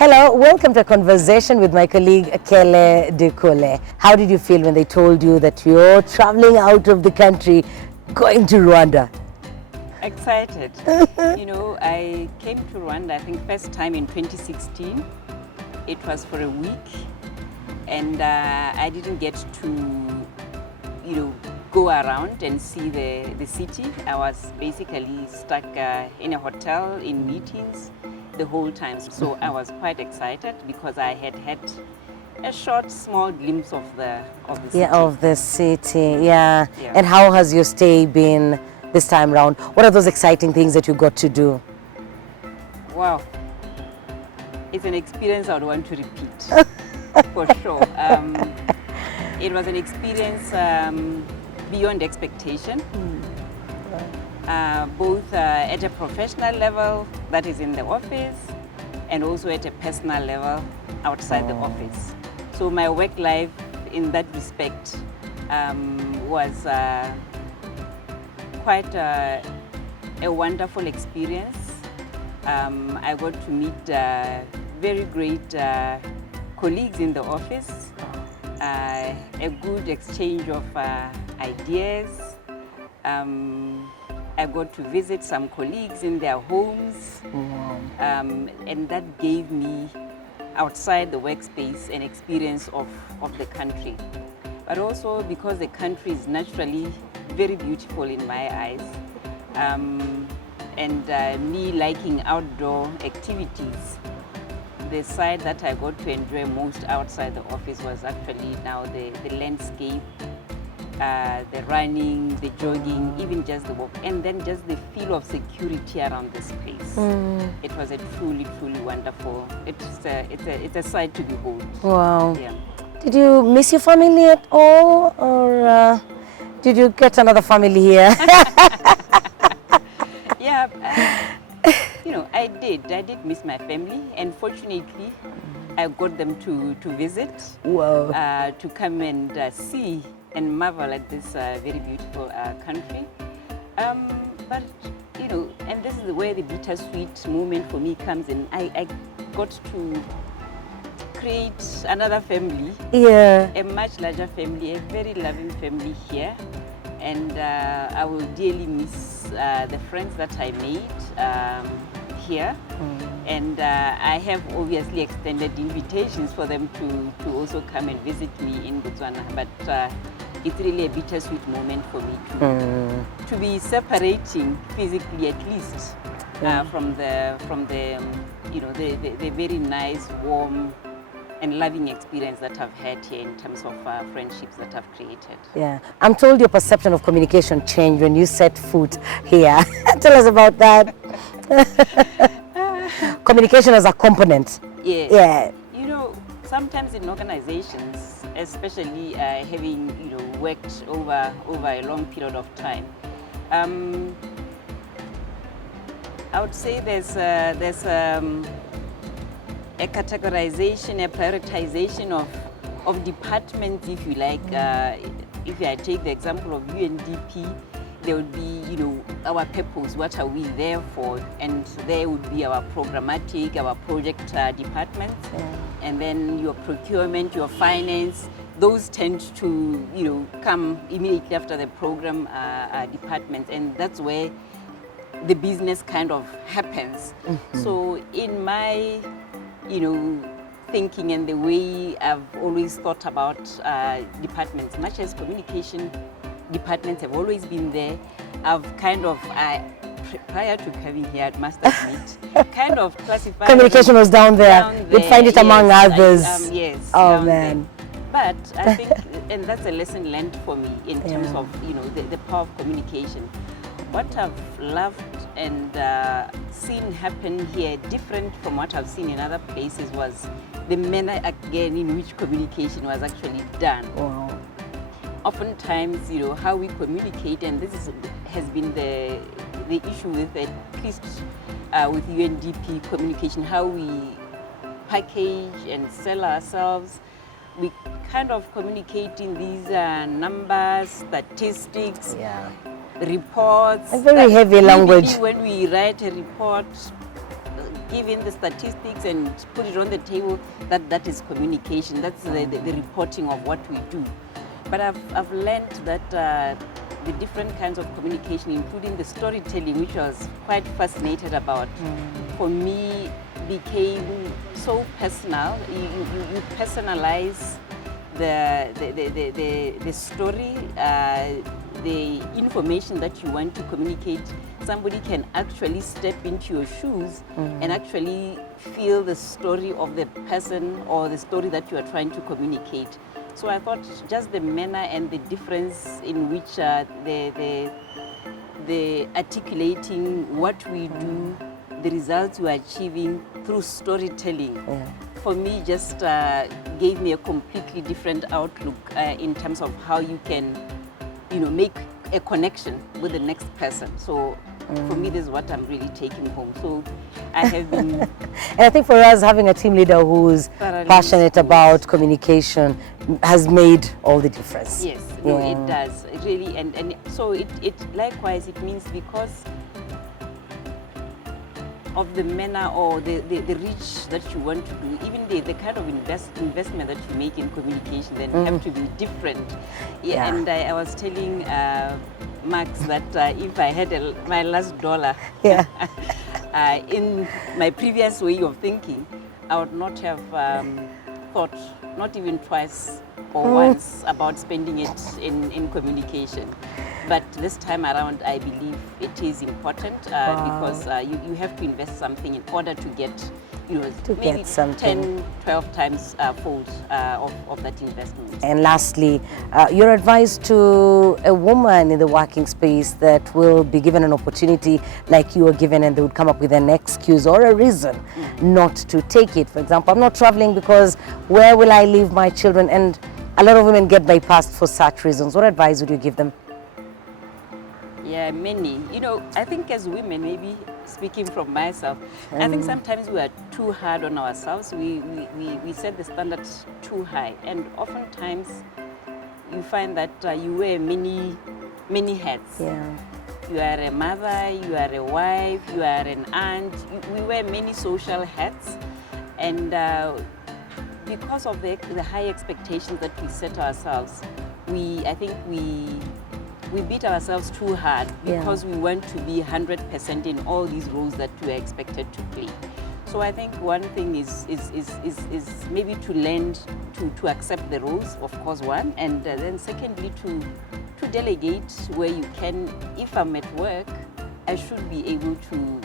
Hello, welcome to a conversation with my colleague Kele. How did you feel when they told you that you're traveling out of the country, going to Rwanda? Excited. I came to Rwanda, I think first time in 2016. It was for a week, and I didn't get to, go around and see the city. I was basically stuck in a hotel in meetings the whole time. So I was quite excited because I had a short, small glimpse of the city. Yeah, of the city. Yeah. Yeah. And how has your stay been this time round? What are those exciting things that you got to do? Wow. It's an experience I would want to repeat, for sure. It was an experience beyond expectation, both at a professional level, that is in the office, and also at a personal level outside the office. So my work life in that respect was quite a wonderful experience. I got to meet very great colleagues in the office, a good exchange of ideas. I got to visit some colleagues in their homes, and that gave me, outside the workspace, an experience of the country. But also because the country is naturally very beautiful in my eyes, and me liking outdoor activities, the side that I got to enjoy most outside the office was actually now the landscape, the running, the jogging, even just the walk, and then just the feel of security around the space. It was a truly, truly wonderful. It's a sight to behold. Wow. Yeah. Did you miss your family at all, or did you get another family here? Yeah, I did miss my family, and fortunately, I got them to visit. Wow. To come and see and marvel at this very beautiful country. But, and this is where the bittersweet moment for me comes in. I got to create another family, Yeah. a much larger family, a very loving family here. And I will dearly miss the friends that I made here. And I have obviously extended invitations for them to also come and visit me in Botswana. But it's really a bittersweet moment for me to be separating physically, at least, from the very nice, warm, and loving experience that I've had here in terms of friendships that I've created. Yeah. I'm told your perception of communication changed when you set foot here. Tell us about that. Communication as a component. Yes. Yeah. Sometimes in organizations, especially having worked over a long period of time, I would say there's a categorization, a prioritization of departments, if you like. If I take the example of UNDP, there would be, our purpose, what are we there for? And there would be our programmatic, our project departments. And then your procurement, your finance, those tend to, come immediately after the program departments. And that's where the business kind of happens. So in my thinking and the way I've always thought about departments, much as communication departments have always been there, I've kind of, prior to coming here, I must admit, kind of classified. Communication was down there. You'd find it among others. Yes. Oh, man. But I think, and that's a lesson learned for me in terms of, the power of communication. What I've loved and seen happen here, different from what I've seen in other places, was the manner, again, in which communication was actually done. Wow. Oftentimes, how we communicate, and this has been the issue with, at least with UNDP communication, how we package and sell ourselves. We kind of communicate in these numbers, statistics, reports. A very heavy language. When we write a report, give in the statistics and put it on the table, that is communication. That's the reporting of what we do. But I've learned that the different kinds of communication, including the storytelling, which I was quite fascinated about, for me became so personal. You personalize the story, the information that you want to communicate. Somebody can actually step into your shoes and actually feel the story of the person or the story that you are trying to communicate. So I thought just the manner and the difference in which the articulating what we do, the results we are achieving through storytelling, for me just gave me a completely different outlook in terms of how you can, make a connection with the next person. So for me, this is what I'm really taking home. So I have been... And I think for us, having a team leader who's passionate about communication has made all the difference. Yes, no, it does, really. And so it likewise, it means because of the manner or the reach that you want to do, even the kind of investment that you make in communication then have to be different. And I was telling Max that if I had my last dollar in my previous way of thinking, I would not have thought, not even twice or once, about spending it in communication. But this time around, I believe it is important because you have to invest something in order to get, maybe 10, 12 times fold of that investment. And lastly, your advice to a woman in the working space that will be given an opportunity like you were given, and they would come up with an excuse or a reason not to take it. For example, I'm not traveling because where will I leave my children? And a lot of women get bypassed for such reasons. What advice would you give them? Yeah, many. I think as women, maybe speaking from myself, I think sometimes we are too hard on ourselves. We set the standards too high. And oftentimes you find that you wear many hats. Yeah. You are a mother, you are a wife, you are an aunt. We wear many social hats. And because of the high expectations that we set ourselves, I think we beat ourselves too hard because we want to be 100% in all these roles that we are expected to play. So I think one thing is maybe to learn to accept the roles, of course, one, and then secondly to delegate where you can. If I'm at work, I should be able to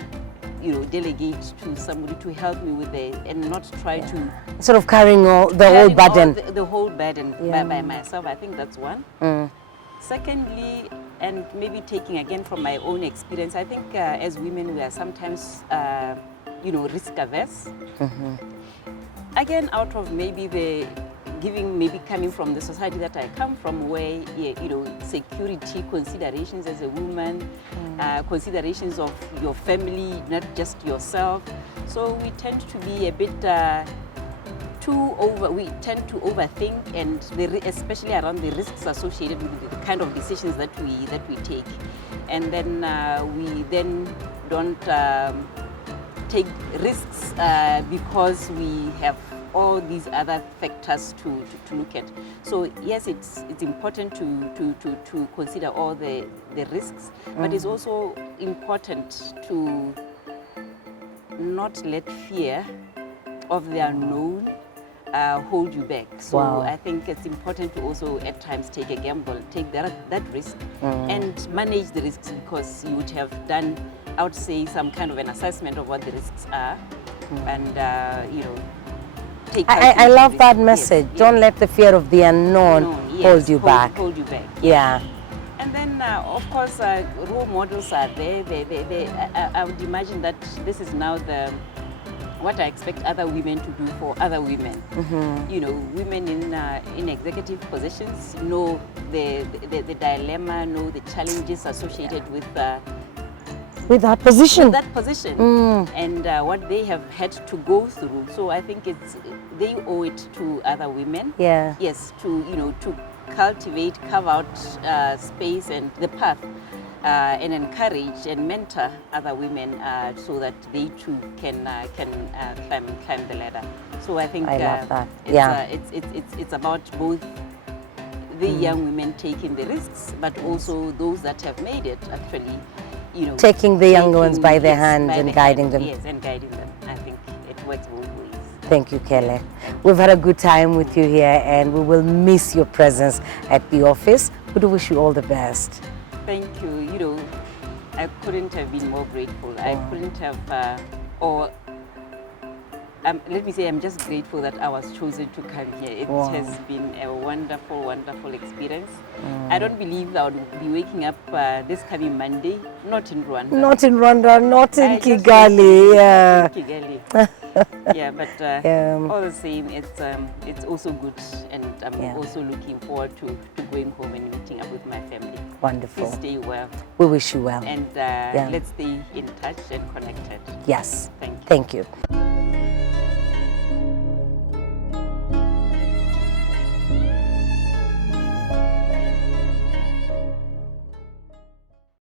delegate to somebody to help me with and not try to sort of carrying the whole burden. The whole burden by myself. I think that's one. Secondly, and maybe taking again from my own experience, I think as women we are sometimes, risk averse. Again, out of maybe coming from the society that I come from, where security considerations as a woman, considerations of your family, not just yourself. So we tend to be a bit. We tend to overthink, and especially around the risks associated with the kind of decisions that we take, and then we then don't take risks because we have all these other factors to look at. So yes, it's important to consider all the risks, but it's also important to not let fear of the unknown hold you back. So I think it's important to also at times take a gamble, take that risk and manage the risks, because you would have done, I would say, some kind of an assessment of what the risks are and take I love that message. Yes, don't let the fear of the unknown hold you back. Hold you back. Yeah. And then, of course, role models are there. I would imagine that this is now what I expect other women to do for other women. Women in executive positions know the dilemma, know the challenges associated with that position. And what they have had to go through. So I think they owe it to other women. Yeah. Yes, to cultivate, carve out space and the path and encourage and mentor other women so that they too can climb the ladder. So I think I love that. It's about both the young women taking the risks, but also those that have made it actually, taking the young ones by their hand and guiding them. Yes, and guiding them. I think it works both ways. Thank you, Kele. We've had a good time with you here, and we will miss your presence at the office. We do wish you all the best. Thank you. I couldn't have been more grateful. I couldn't have, let me say, I'm just grateful that I was chosen to come here. It has been a wonderful, wonderful experience. I don't believe I would be waking up this coming Monday, not in Rwanda. Not in Rwanda, not in Kigali. Yeah. Kigali. Yeah, but all the same, it's also good, and I'm also looking forward to going home and meeting up with my family. Wonderful. Please stay well. We wish you well. And let's stay in touch and connected. Yes. Thank you. Thank you.